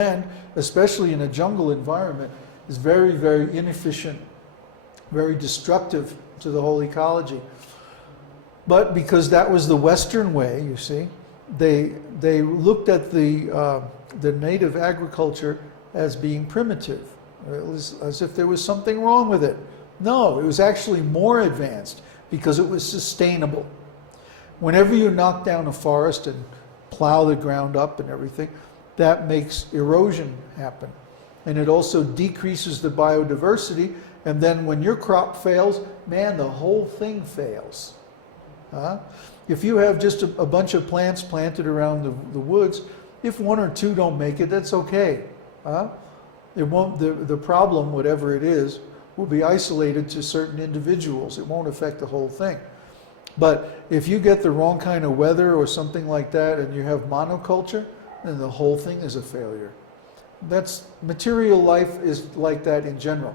And especially in a jungle environment, is very, very inefficient, very destructive to the whole ecology. But because that was the Western way, you see, they looked at the native agriculture as being primitive. It was as if there was something wrong with it. No, it was actually more advanced because it was sustainable. Whenever you knock down a forest and plow the ground up and everything, that makes erosion happen. And it also decreases the biodiversity, and then when your crop fails, man, the whole thing fails. If you have just a bunch of plants planted around the woods, if one or two don't make it, that's okay. It won't, the problem, whatever it is, will be isolated to certain individuals. It won't affect the whole thing. But if you get the wrong kind of weather or something like that, and you have monoculture, then the whole thing is a failure. That's, material life is like that in general.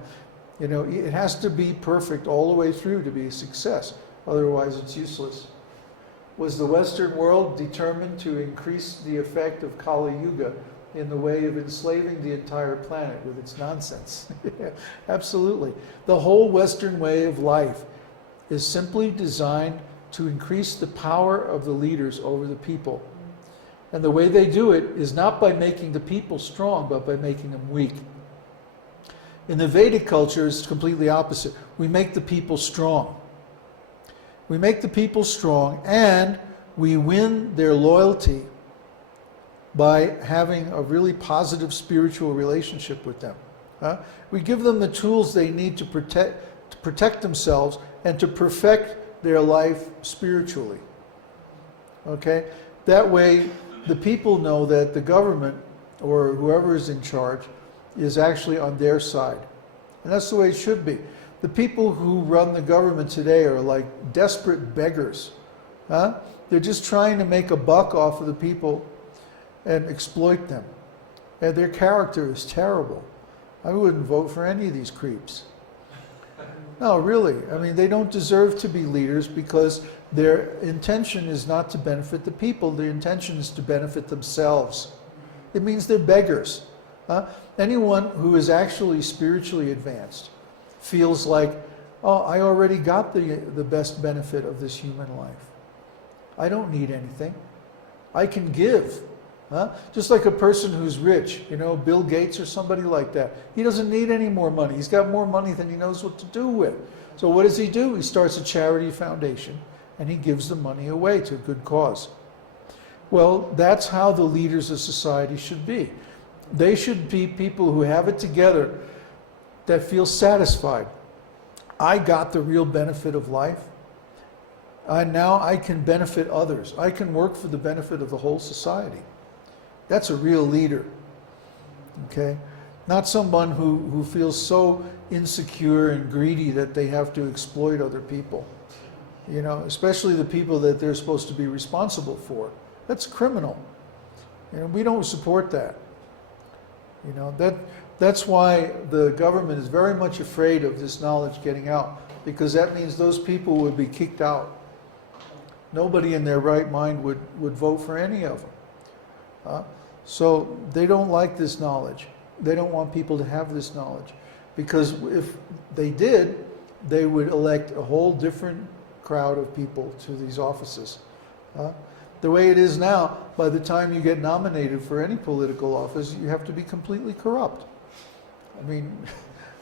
You know, it has to be perfect all the way through to be a success. Otherwise, it's useless. Was the Western world determined to increase the effect of Kali Yuga in the way of enslaving the entire planet with its nonsense? Yeah, absolutely. The whole Western way of life is simply designed to increase the power of the leaders over the people. And the way they do it is not by making the people strong, but by making them weak. In the Vedic culture, it's completely opposite. We make the people strong. We make the people strong, and we win their loyalty by having a really positive spiritual relationship with them. We give them the tools they need to protect themselves and to perfect their life spiritually. Okay? That way, the people know that the government, or whoever is in charge, is actually on their side. And that's the way it should be. The people who run the government today are like desperate beggars. They're just trying to make a buck off of the people and exploit them. And their character is terrible. I wouldn't vote for any of these creeps. No, really. I mean, they don't deserve to be leaders because their intention is not to benefit the people. Their intention is to benefit themselves. It means they're beggars. Anyone who is actually spiritually advanced feels like, oh, I already got the best benefit of this human life. I don't need anything. I can give. Just like a person who's rich, you know, Bill Gates or somebody like that. He doesn't need any more money. He's got more money than he knows what to do with. So what does he do? He starts a charity foundation and he gives the money away to a good cause. Well, that's how the leaders of society should be. They should be people who have it together, that feel satisfied. I got the real benefit of life. Now I can benefit others. I can work for the benefit of the whole society. That's a real leader. Okay? Not someone who feels so insecure and greedy that they have to exploit other people. You know, especially the people that they're supposed to be responsible for. That's criminal. You know, we don't support that. You know, that's why the government is very much afraid of this knowledge getting out, because that means those people would be kicked out. Nobody in their right mind would vote for any of them. So they don't like this knowledge. They don't want people to have this knowledge, because if they did, they would elect a whole different crowd of people to these offices. The way it is now, by the time you get nominated for any political office, you have to be completely corrupt. I mean,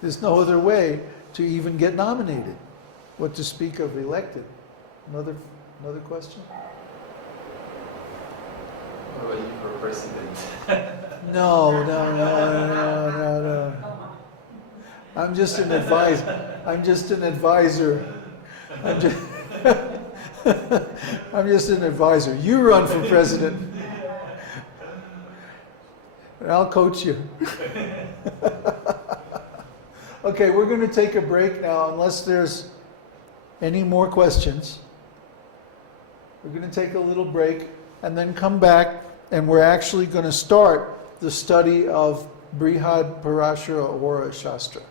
there's no other way to even get nominated. What to speak of elected? Another question? What about you for president? No. I'm just an advisor. I'm just an advisor. I'm just an advisor. You run for president, and I'll coach you. Okay, we're going to take a break now, unless there's any more questions. We're going to take a little break and then come back, and we're actually going to start the study of Brihad Parashara Ahura Shastra.